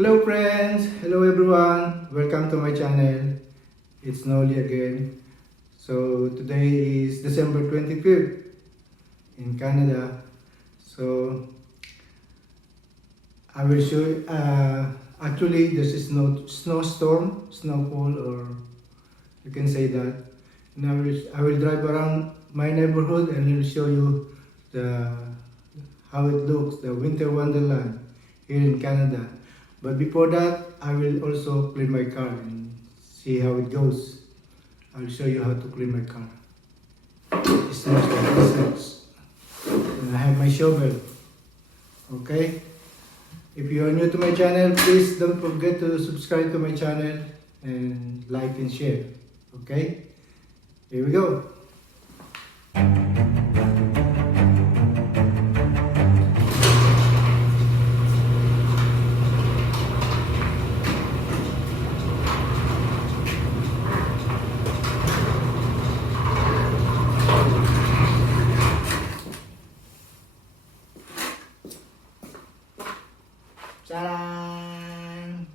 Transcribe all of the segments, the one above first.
Hello friends, hello everyone, welcome to my channel. It's Noli again. So today is December 25th in Canada. So I will show you, actually there's a snowstorm, snowfall, or you can say that. And I will drive around my neighborhood and will show you the how it looks, the winter wonderland here in Canada. But before that, I will also clean my car and see how it goes. I'll show you how to clean my car. It smells like this. And I have my shovel. Okay? If you are new to my channel, please don't forget to subscribe to my channel and like and share. Okay? Here we go. Charan!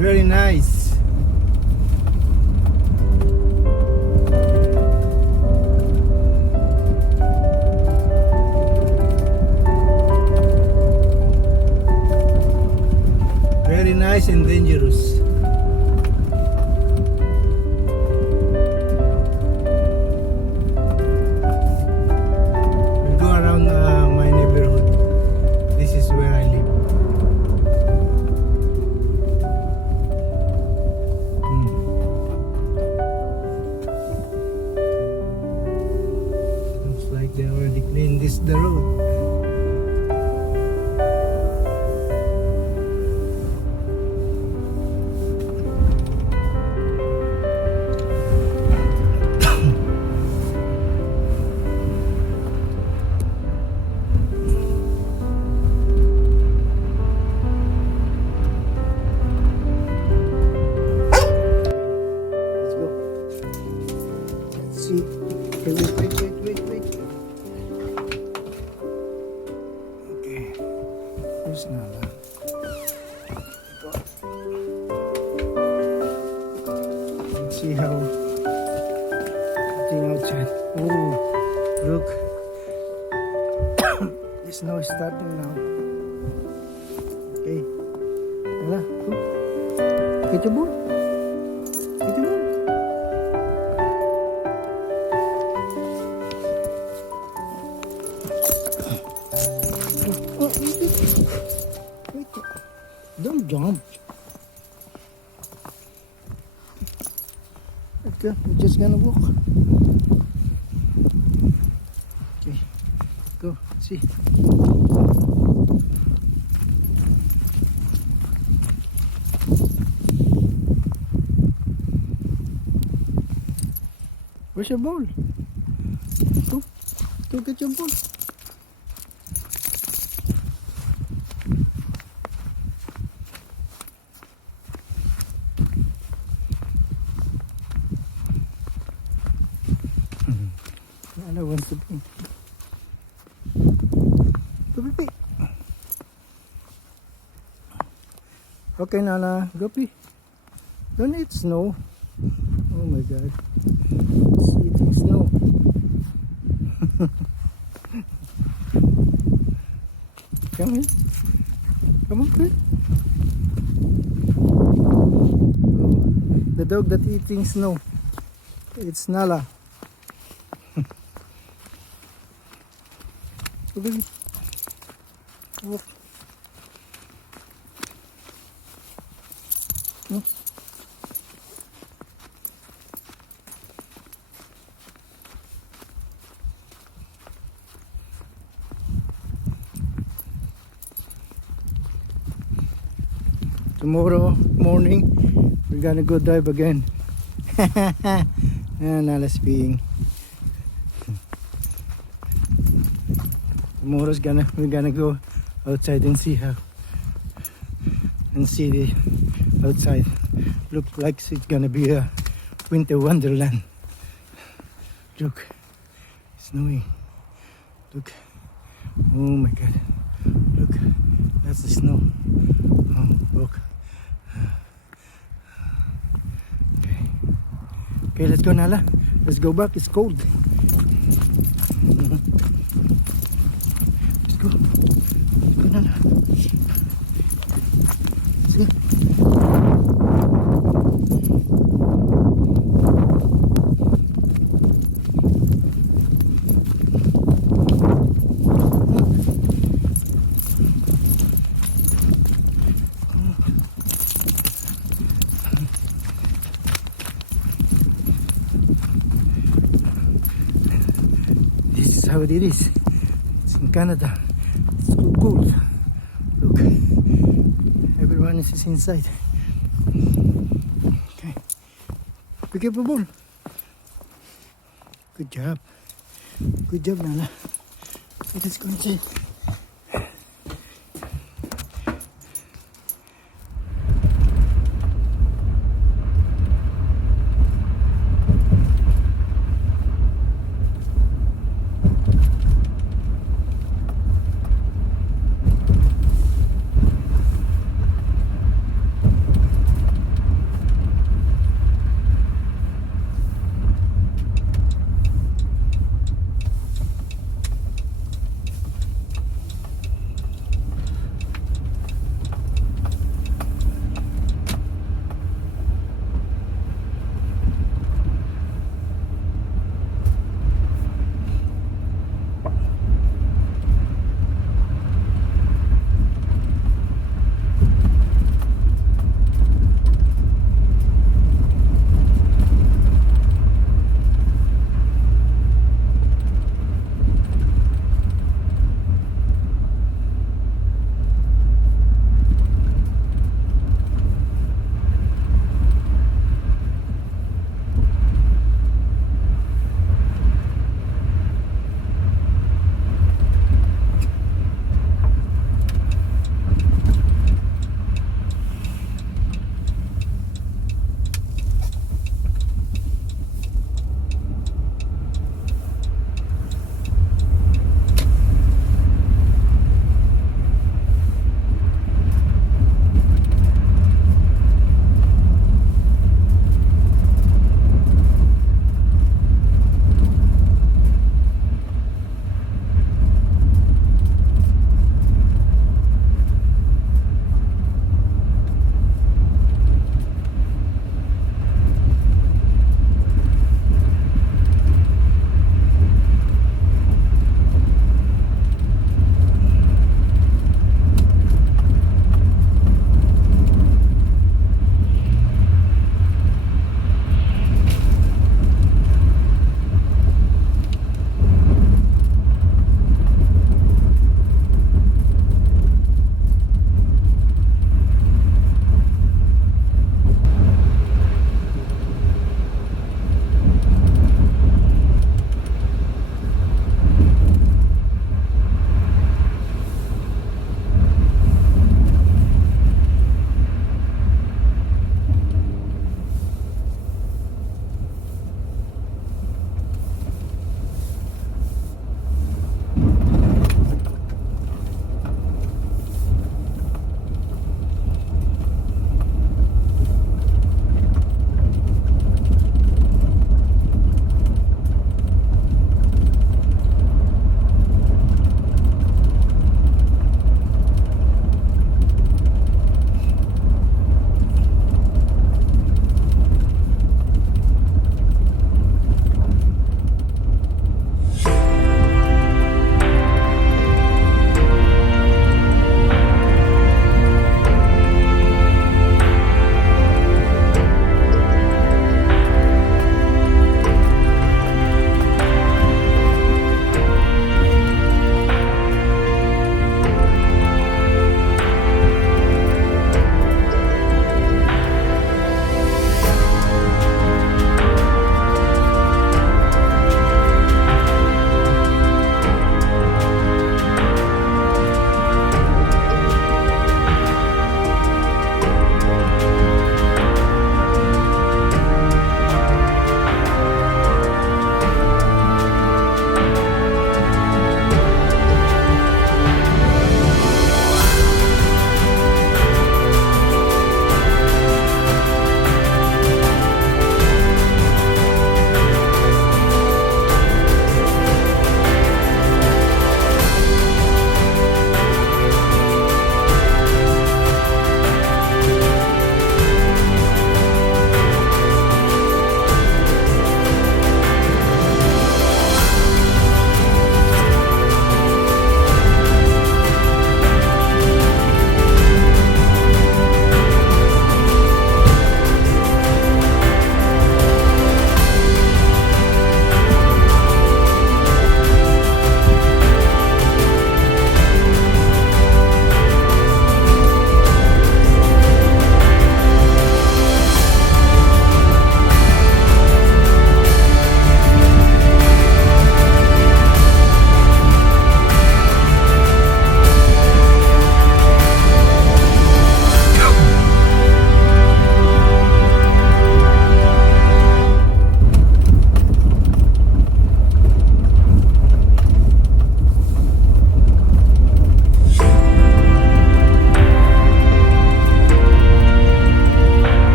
Very nice. Very nice and dangerous. We'll go around my neighborhood. This is where I live. Looks like they already cleaned the road. Let's go. Let's see. Okay, wait. Okay. Here's Nala. Let's see how thing outside. Oh, look. The snow is starting now. Okay. Nala, look. Get your ball. Get your ball. Oh, wait. Don't jump. Okay, we're just gonna walk. Okay, go, see. Where's your ball? Go get your ball. Nala wants to be. Go pee. Okay, Nala, go pee. Don't eat snow. Oh my God, it's eating snow. Come here. Come on, quick. Oh, the dog that eating snow. It's Nala. Go, baby. Walk. No. Tomorrow morning, we're gonna go drive again. Nala's peeing. Tomorrow's we're gonna go outside and see the outside. Look like it's gonna be a winter wonderland. Look, it's snowing. Look, oh my God, look, that's the snow. Oh, look. Okay, let's go, Nala. Let's go back. It's cold. Let's go. Let's go, Nala. See? This is how it is. It's in Canada. It's so cold. Look, everyone is inside. Okay, pick up the ball. Good job, Nala. Let's go inside.